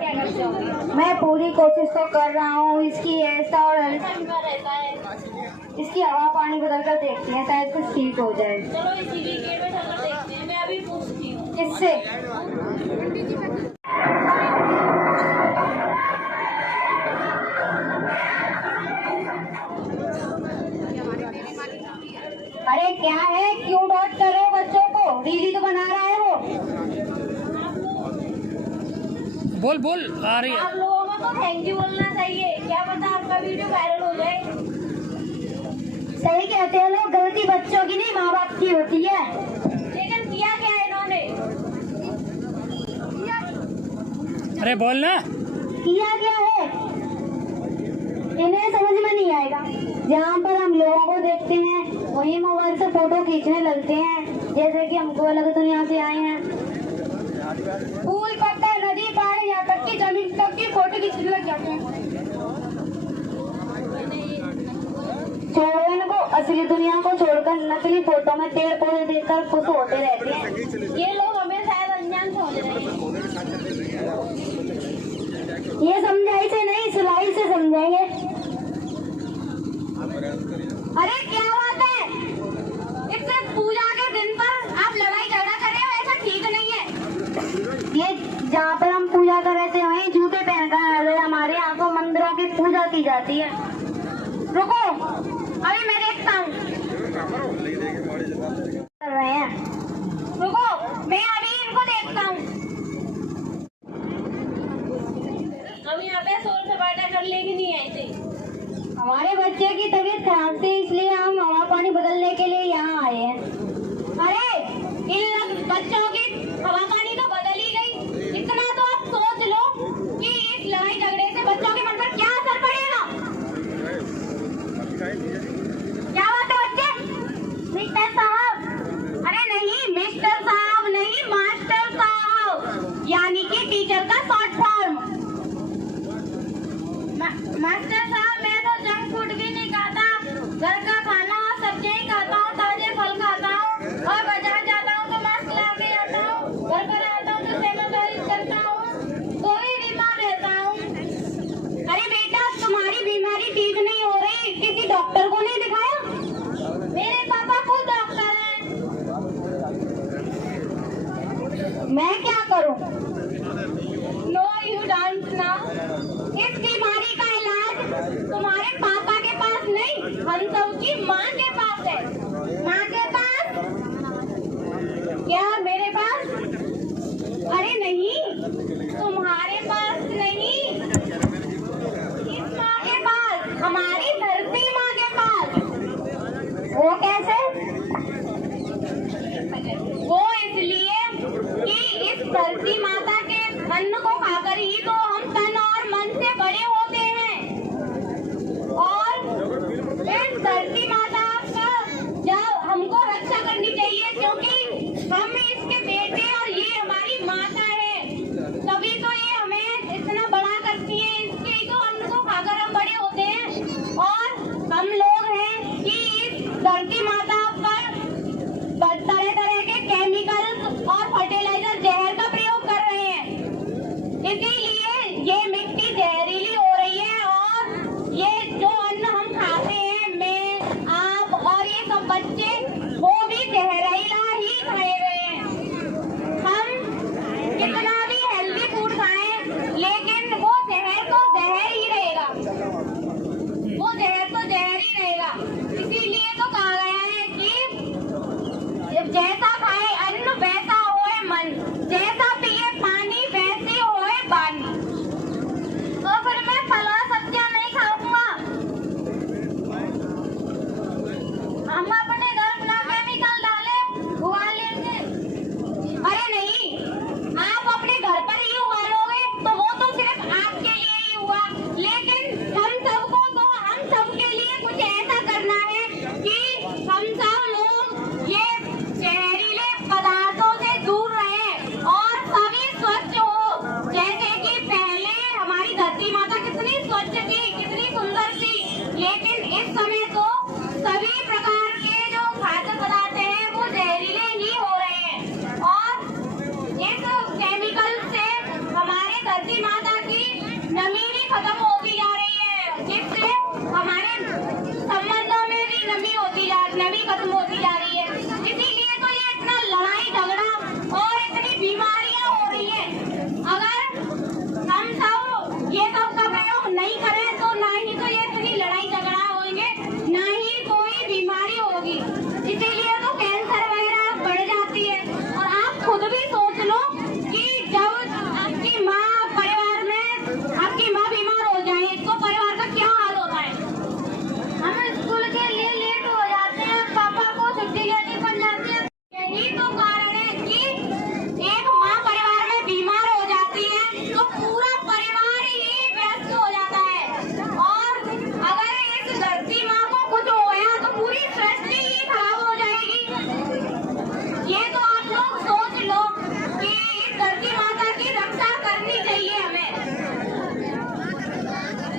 मैं पूरी कोशिश तो कर रहा हूँ। इसकी ऐसा और इसकी हवा पानी बदल कर देखते हैं, शायद कुछ ठीक हो जाए। चलो इसी गेट में चलकर देखते हैं। मैं अभी पूछती हूँ किससे? अरे क्या है, क्यों डॉट कर रहे हो बच्चों को? रीली तो बना रहा है वो। बोल आ रही है। आप लोगों को तो थैंक यू बोलना चाहिए, क्या पता आपका वीडियो वायरल हो जाए। सही कहते हैं लोग, गलती बच्चों की नहीं माँ बाप की होती है। लेकिन किया क्या है इन्होंने? अरे बोल ना। किया क्या है इन्हें समझ में नहीं आएगा। जहाँ पर हम लोगों को देखते हैं वही मोबाइल से फोटो खींचने लगते हैं, जैसे कि हमको अलग दुनिया से आए हैं। फूल पत्ता नदी पहाड़ यहाँ तक की जमीन तक की फोटो खींचने लग जाते हैं। छोड़ो इनको, असली दुनिया को छोड़कर नकली फोटो में पेड़ पौधे देखकर खुश होते रहते हैं। ये लोग हमें शायद अनजान समझ रहे हैं। ये समझाई से नहीं, सिलाई से समझाएंगे। अरे क्या बात है, इससे पूजा के दिन पर आप लड़ाई झगड़ा कर रहे हो, ऐसा ठीक नहीं है। ये जहाँ पर हम पूजा कर रहे थे वहीं जूते पहनकर हमारे यहाँ को मंदिरों की पूजा की जाती है। रुको, अभी मैं देखता हूँ। कर रहे हैं, रुको मैं अभी इनको देखता हूँ। हम यहाँ पे शोर सपाटा कर लेके नहीं आए थे। हमारे बच्चे की तबीयत खराब थी, इसलिए हम हवा पानी बदलने के लिए यहाँ आए हैं। अरे इन बच्चों की हवा पानी तो बदल ही गई। इतना तो आप सोच लो कि इस लड़ाई झगड़े से बच्चों के मन पर क्या असर पड़ेगा। क्या बात है बच्चे? मिस्टर साहब। अरे नहीं मिस्टर साहब नहीं, मास्टर साहब, यानी कि टीचर का शॉर्ट फॉर्म। मास्टर साहब, मैं तो जंक फूड भी नहीं खाता, घर का खाना सब्जियां ही खाता हूँ, ताजे फल खाता हूँ, और बाजार जाता हूँ तो मास्क लगा के जाता हूँ, घर पर आता हूँ तो सैनिटाइज करता हूँ, तो ही बीमार रहता हूँ। अरे बेटा, तुम्हारी बीमारी ठीक नहीं हो रही, किसी डॉक्टर को नहीं दिखाया? मेरे पापा खुद डॉक्टर हैं। मैं क्या करूं? No you don't know. इस बीमारी का इलाज तुम्हारे पापा के पास नहीं, हम सबकी माँ के पास है। माँ के पास? क्या मेरे पास? अरे नहीं, तुम्हारे पास नहीं, इस माँ के पास, हमारी धरती माँ के पास। वो कैसे? वो इसलिए कि इस धरती माता के अन्न को खाकर ही तो हम तन और मन से बड़े होते हैं, और इस धरती माता का जब हमको रक्षा करनी चाहिए, क्योंकि हम इसके बेटे और ये हमारी माता है, तभी तो ये हमें इतना बड़ा करती है। इसके ही तो अन्न को खाकर हम बड़े होते हैं, और हम लोग हैं कि इस धरती माता पर तरह तरह के केमिकल और फर्टिलाइजर जहर का प्रयोग कर रहे हैं, इसीलिए ये मिट्टी जहरीली हो रही है, और ये जो अन्न हम खाते हैं, मैं आप और ये सब बच्चे, वो भी जहरीला ही खाए गए हैं। हम कितना भी हेल्दी फूड खाएं, लेकिन वो जहर तो जहर ही रहेगा, वो जहर तो जहर ही रहेगा। इसीलिए तो कहा गया है कि जैसा खाए अन्न वैसा होए मन, जैसा पिए पानी वैसे होए पानी। तो फिर मैं फल और सब्जियां नहीं खाऊंगा। हम अपने घर बिना केमिकल डाले उगा लेंगे। अरे नहीं, आप अपने घर पर ही उगा लोगे तो वो तो सिर्फ आपके लिए ही हुआ, लेकिन हम सबको तो हम सबके लिए कुछ ऐसा करना है कि हम सब लोग ये जहरीले पदार्थों से दूर रहें और सभी स्वच्छ हो। जैसे कि पहले हमारी धरती माता कितनी स्वच्छ थी,